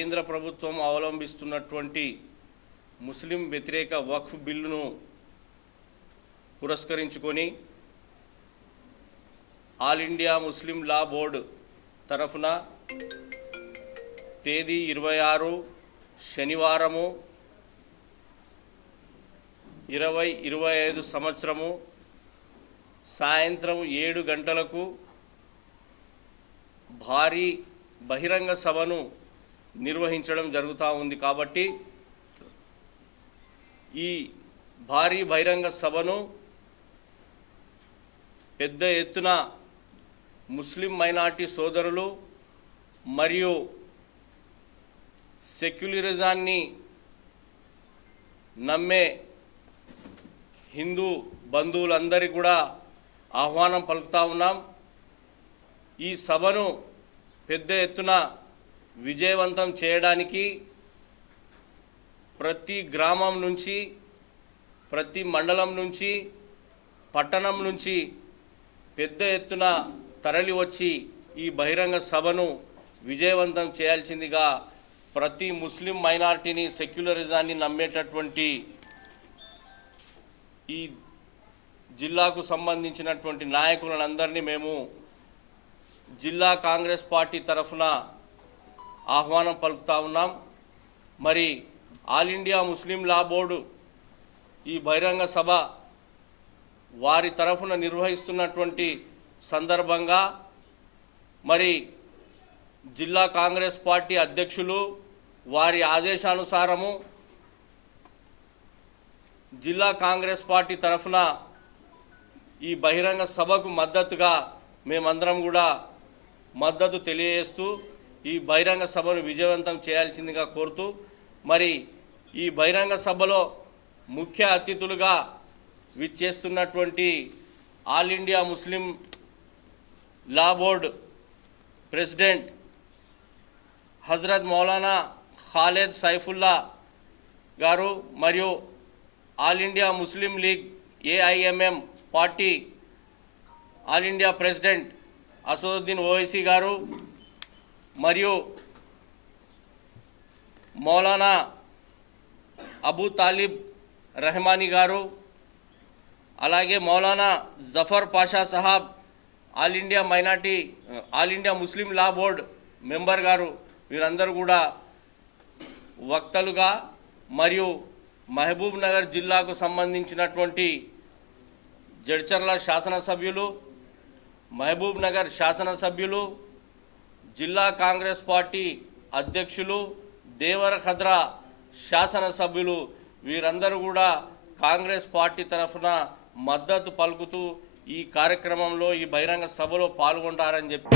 కేంద్ర ప్రభుత్వం అవలంబిస్తున్నటువంటి ముస్లిం వ్యతిరేక వక్ఫ్ బిల్లును పురస్కరించుకొని ఆల్ ఇండియా ముస్లిం లా బోర్డు తరఫున తేదీ 26 శనివారము 2025 సంవత్సరము సాయంత్రం 7 గంటలకు భారీ బహిరంగ సభను నిర్వహించడం జరుగుతూ ఉంది. కాబట్టి ఈ భారీ బహిరంగ సభను పెద్ద ఎత్తున ముస్లిం మైనారిటీ సోదరులు మరియు సెక్యులరిజాన్ని నమ్మే హిందూ బంధువులందరికీ కూడా ఆహ్వానం పలుకుతా ఉన్నాం. ఈ సభను పెద్ద ఎత్తున విజయవంతం చేయడానికి ప్రతి గ్రామం నుంచి, ప్రతి మండలం నుంచి, పట్టణం నుంచి పెద్ద ఎత్తున తరలి వచ్చి ఈ బహిరంగ సభను విజయవంతం చేయాల్సిందిగా ప్రతి ముస్లిం మైనారిటీని, సెక్యులరిజాన్ని నమ్మేటటువంటి ఈ జిల్లాకు సంబంధించినటువంటి నాయకులందరినీ మేము జిల్లా కాంగ్రెస్ పార్టీ తరఫున ఆహ్వానం పలుకుతా ఉన్నాం. మరి ఆల్ ఇండియా ముస్లిం లా బోర్డు ఈ బహిరంగ సభ వారి తరఫున నిర్వహిస్తున్నటువంటి సందర్భంగా మరి జిల్లా కాంగ్రెస్ పార్టీ అధ్యక్షులు వారి ఆదేశానుసారము జిల్లా కాంగ్రెస్ పార్టీ తరఫున ఈ బహిరంగ సభకు మద్దతుగా మేమందరం కూడా మద్దతు తెలియజేస్తూ ఈ బహిరంగ సభను విజయవంతం చేయాల్సిందిగా కోరుతూ, మరి ఈ బహిరంగ సభలో ముఖ్య అతిథులుగా విచ్చేస్తున్నటువంటి all India Muslim law board president హజరత్ మౌలానా ఖాలిద్ సైఫుల్లా గారు మరియు all India Muslim League AIMM party all India president Asaduddin Owaisi గారు మరియు మౌలానా అబూ తాలిబ్ రెహమానీ గారు, అలాగే మౌలానా జఫర్ పాషా సాహాబ్ all India Muslim law board member గారు, వీరందరూ కూడా వక్తలుగా, మరియు మహబూబ్ నగర్ జిల్లాకు సంబంధించినటువంటి జడ్చర్ల శాసనసభ్యులు, మహబూబ్ నగర్ శాసనసభ్యులు, జిల్లా కాంగ్రెస్ పార్టీ అధ్యక్షులు, దేవరఖద్ర శాసనసభ్యులు, వీరందరూ కూడా కాంగ్రెస్ పార్టీ తరఫున మద్దతు పలుకుతూ ఈ కార్యక్రమంలో, ఈ బహిరంగ సభలో పాల్గొంటారని చెప్పి